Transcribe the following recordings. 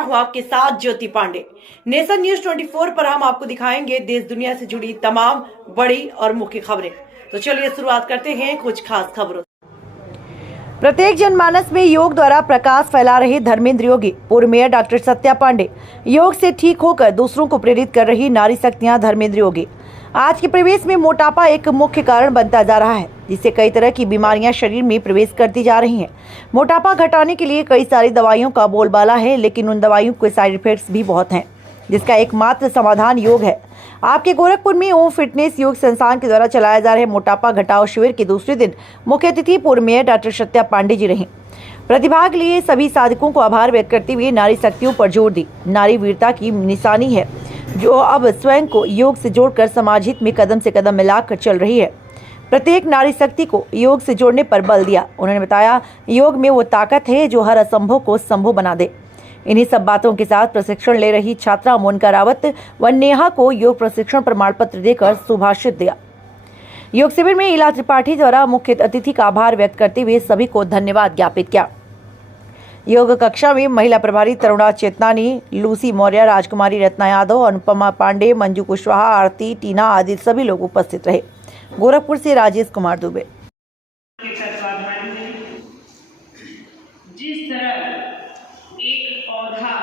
हुआ के साथ ज्योति पांडे। नेशन न्यूज 24 पर हम आपको दिखाएंगे देश दुनिया से जुड़ी तमाम बड़ी और मुख्य खबरें। तो चलिए शुरुआत करते हैं कुछ खास खबरों। प्रत्येक जनमानस में योग द्वारा प्रकाश फैला रहे धर्मेंद्र योगी। पूर्व मेयर डॉक्टर सत्या पांडे। योग से ठीक होकर दूसरों को प्रेरित कर रही नारी शक्तियां धर्मेंद्र योगी। आज के परिवेश में मोटापा एक मुख्य कारण बनता जा रहा है, जिससे कई तरह की बीमारियां शरीर में प्रवेश करती जा रही हैं। मोटापा घटाने के लिए कई सारी दवाइयों का बोलबाला है, लेकिन उन दवाइयों के साइड इफेक्ट्स भी बहुत हैं, जिसका एकमात्र समाधान योग है। आपके गोरखपुर में ओम फिटनेस योग संस्थान के द्वारा चलाए जा रहे मोटापा घटाओ शिविर के दूसरे दिन मुख्य अतिथि पूर्व मेयर डॉक्टर सत्या पांडे जी रहे। प्रतिभाग लिए सभी साधकों को आभार व्यक्त करते हुए नारी शक्तियों पर जोर दी। नारी वीरता की निशानी है, जो अब स्वयं को योग से जोड़कर समाज हित में कदम से कदम मिलाकर चल रही है। प्रत्येक नारी शक्ति को योग से जोड़ने पर बल दिया। उन्होंने बताया, योग में वो ताकत है जो हर असंभव को संभव बना दे। इन्हीं सब बातों के साथ प्रशिक्षण ले रही छात्रा मोनिका रावत व नेहा को योग प्रशिक्षण प्रमाण पत्र देकर सुभाषित दिया। योग शिविर में इला त्रिपाठी द्वारा मुख्य अतिथि का आभार व्यक्त करते हुए सभी को धन्यवाद ज्ञापित किया। योग कक्षा में महिला प्रभारी तरुणा चेतनानी, लूसी मौर्य, राजकुमारी रत्ना यादव, अनुपमा पांडे, मंजू कुशवाहा, आरती, टीना आदि सभी लोग उपस्थित रहे। गोरखपुर से राजेश कुमार दुबे। जिस तरह एक पौधा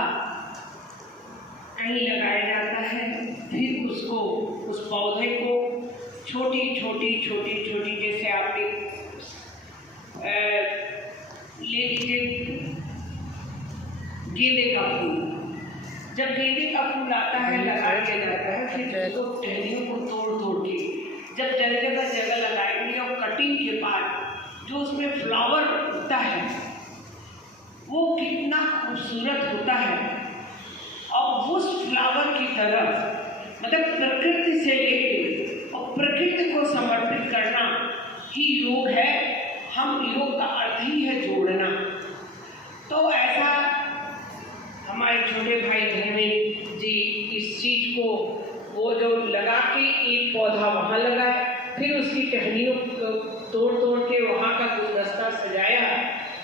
कहीं लगाया जाता है, फिर उसको उस पौधे को छोटी छोटी जैसे आप ले लीजिए गेंदे का फूल। जब गेंदे का फूल आता है लगाया जाता है, फिर उसको टहनियों को तोड़ के जब जगह लगाएंगे और कटिंग के बाद जो उसमें फ्लावर उगता है वो कितना खूबसूरत होता है। और उस फ्लावर की तरफ मतलब प्रकृति से लेके और प्रकृति को समर्पित करना ही योग है। हम योग का अर्थ ही है जोड़ना। तो ऐसा हमारे छोटे भाई धर्मेंद्र जी इस चीज को वो जो लगा के एक पौधा वहाँ लगाए, फिर उसकी टहनियों को तोड़ के वहाँ का गुलदस्ता सजाया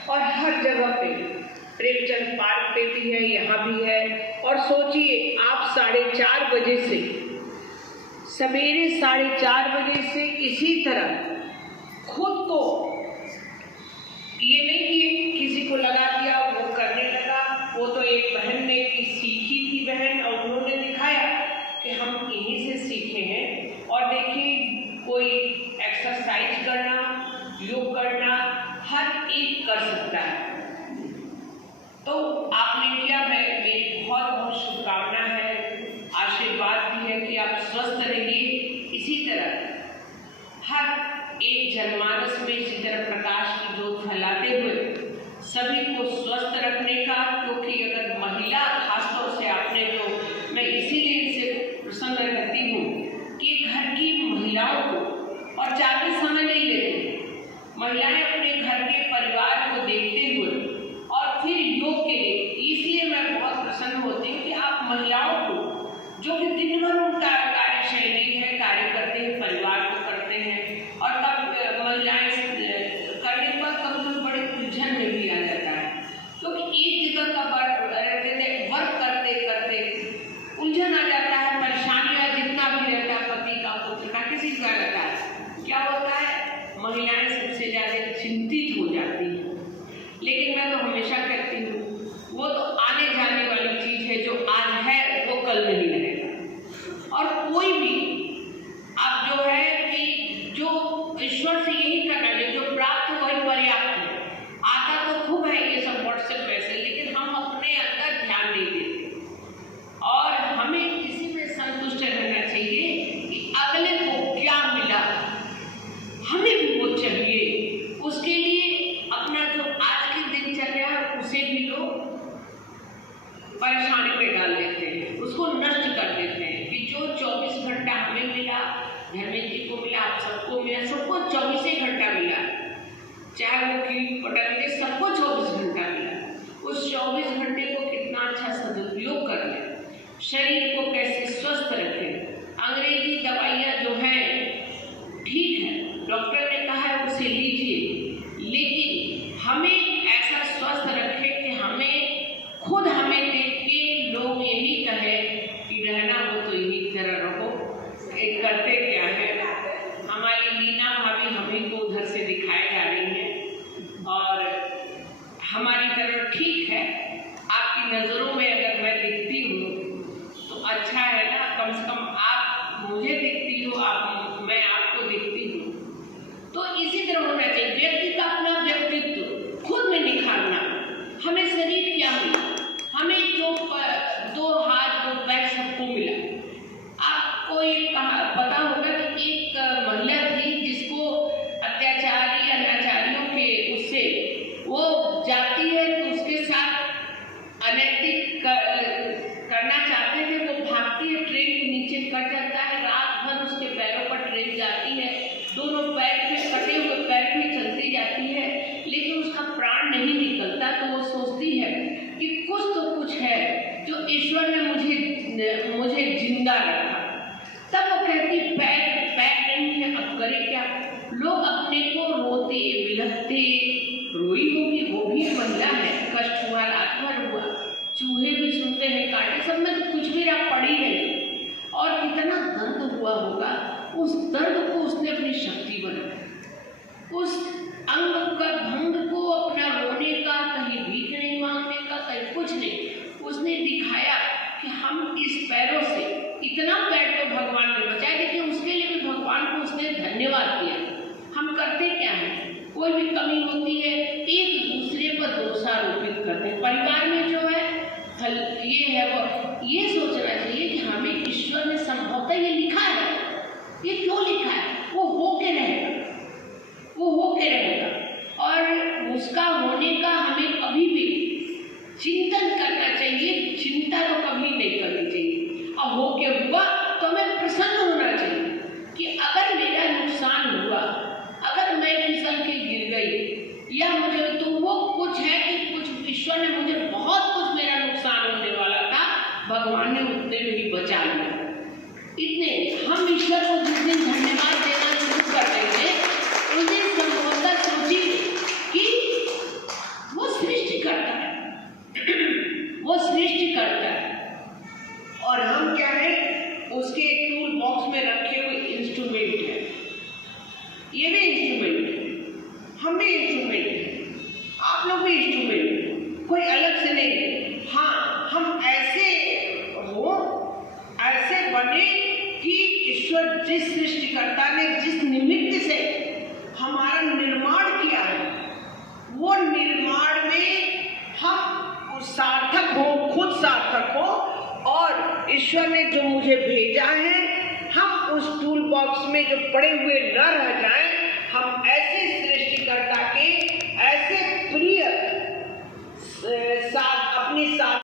और हर जगह पे प्रेमचंद पार्क पे भी है, यहाँ भी है। और सोचिए आप 4:30 बजे से सवेरे 4:30 बजे से इसी तरह खुद को ये नहीं कि किसी को लगा दिया वो करने लगा। वो तो एक बहन ने सीखी थी बहन, और उन्होंने दिखाया कि हम इन्हीं से सीखे हैं। और देखिए कोई एक्सरसाइज करना, योग करना हर एक कर सकता है। तो आपने किया, मेरी बहुत शुभकामना है, आशीर्वाद भी है कि आप स्वस्थ रहिए। इसी तरह हर एक जनमानस में इसी तरह प्रकाश की ज्योत फैलाते हुए सभी को स्वस्थ रखने का। क्योंकि अगर महिला खासतौर से आपने जो मैं इसीलिए इसे प्रसन्न रहती हूँ कि घर की महिलाओं को और ज़्यादा समय नहीं लेती, महिलाएं अपने घर के परिवार को देखते हुए और फिर योग के लिए, इसलिए मैं बहुत प्रसन्न होती हूँ कि आप महिलाओं को जो कि दिन भर उनका कार्यशैली है, कार्य करते हैं, परिवार को करते हैं, और तब महिलाएं करने पर कभी बड़े उलझन में भी आ जाता है। क्योंकि एक जगह का वर्क करते करते उलझन आ जाता है, परेशानियां जितना भी रहता है, पति का पुत्र का किसी का रहता है, क्या होता है महिलाएं सबसे ज़्यादा चिंतित हो जाती हैं। लेकिन मैं तो हमेशा कहती हूँ वो तो आने जाने वाली चीज़ है, जो आज है वो कल नहीं रहेगा। और कोई भी आप जो है कि जो ईश्वर से यही करना है, जो प्राप्त वही पर्याप्त है। आता तो खूब है ये सब व्हाट्सएप मैसेज, लेकिन हम अपने अंदर ध्यान नहीं देते और हमें इसी में संतुष्ट रहना चाहिए कि अगले को क्या मिला हमें भी वो चाहिए। उसके लिए अपना जो आज की दिनचर्या है उसे भी लोग परेशानी में डाल देते हैं, उसको नष्ट कर देते हैं। कि जो 24 घंटा हमें मिला, धर्मेंद्र जी को मिला, आप सबको मिला, सबको 24 घंटा मिला, चाहे वो की पटकते सबको 24 घंटा मिला। उस 24 घंटे को कितना अच्छा सदुपयोग कर लें, शरीर को कैसे स्वस्थ रखें। अंग्रेजी दवाइयाँ जो हैं ठीक है, डॉक्टर ने कहा है उसे लीजिए, लेकिन हमें ऐसा स्वस्थ रखें कि हमें खुद हमें देख के यही कहे कि रहना हो तो यही तरह रहो। एक करते क्या है, हमारी लीना भाभी हम ही को उधर से दिखाए जा रही हैं और हमारी तरह ठीक है। आपकी नज़रों में अगर मैं दिखती हूँ तो अच्छा है ना, कम से कम आप मुझे दिखती हो, मैं आपको दिखती हूँ। तो इसी तरह होना चाहिए। व्यक्ति का अपना व्यक्तित्व खुद में निखारना। हमें शरीर क्या मिला, हमें जो 2 हाथ 2 पैर सबको मिला। आपको ये पता होगा कि एक महिला थी जिसको अत्याचारी अनाचारियों के उससे वो जाती है तो उसके साथ अनैतिक करना चाहते थे, वो भागती है, ट्रेन के नीचे कट जाता है, रात भर उसके पैरों पर ट्रेन जाती है, दोनों पैर पे कटे हुए पैर पे चलती जाती है, लेकिन उसका प्राण नहीं निकलता। तो वो सोचती है कि कुछ तो कुछ है जो ईश्वर ने मुझे जिंदा रखा। तब वो कहती पैर नहीं है, अब करे क्या। लोग अपने को रोते बिलखते, रोई होगी, वो भी महिला है, कष्ट हुआ, रात भर हुआ, चूहे भी सुनते हैं काटे, सब में तो कुछ भी रहा पड़ी है और कितना दर्द हुआ होगा। उस दर्द को उसने अपनी शक्ति बनाया, उस अंग का भंग को अपना रोने का, कहीं भीख नहीं मांगने का, कहीं कुछ नहीं, उसने दिखाया कि हम इस पैरों से, इतना पैर तो भगवान ने बचाया, लेकिन उसके लिए भी भगवान को उसने धन्यवाद दिया। हम करते क्या है, कोई भी कमी होती है एक दूसरे पर दोषारोपित करते हैं। परिवार में जो है ये है वो, ये सोचना चाहिए कि हमें ईश्वर ने संभवतः ये लिखा है, ये क्यों लिखा है, वो होके रहेगा, वो होके रहेगा और उसका होने का हमें कभी भी चिंतन करना चाहिए। चिंता तो कभी नहीं करनी चाहिए और होके हुआ तो हमें प्रसन्न होना चाहिए कि अगर मेरा नुकसान हुआ, अगर मैं फिसल के गिर गई या मुझे, तो वो कुछ है कि कुछ ईश्वर ने मुझे बहुत कुछ, मेरा नुकसान होने वाला था, भगवान ने उतने में ही बचा लिया। इतने हम ईश्वर को जिस दिन धन्यवाद देना शुरू कर देंगे उस दिन संभवतः सोचिए कि वो सृष्टि करता है, वो सृष्टि करता है और हम क्या है, उसके टूल बॉक्स में रखे हुए इंस्ट्रूमेंट है। ये भी इंस्ट्रूमेंट है, हम भी इंस्ट्रूमेंट है, आप लोग भी इंस्ट्रूमेंट है, कोई अलग से नहीं। हाँ, हम ऐसे बने कि ईश्वर जिस सृष्टिकर्ता ने जिस निमित्त से हमारा निर्माण किया है, वो निर्माण में हम सार्थक हो, खुद सार्थक हो और ईश्वर ने जो मुझे भेजा है, हम उस टूल बॉक्स में जो पड़े हुए न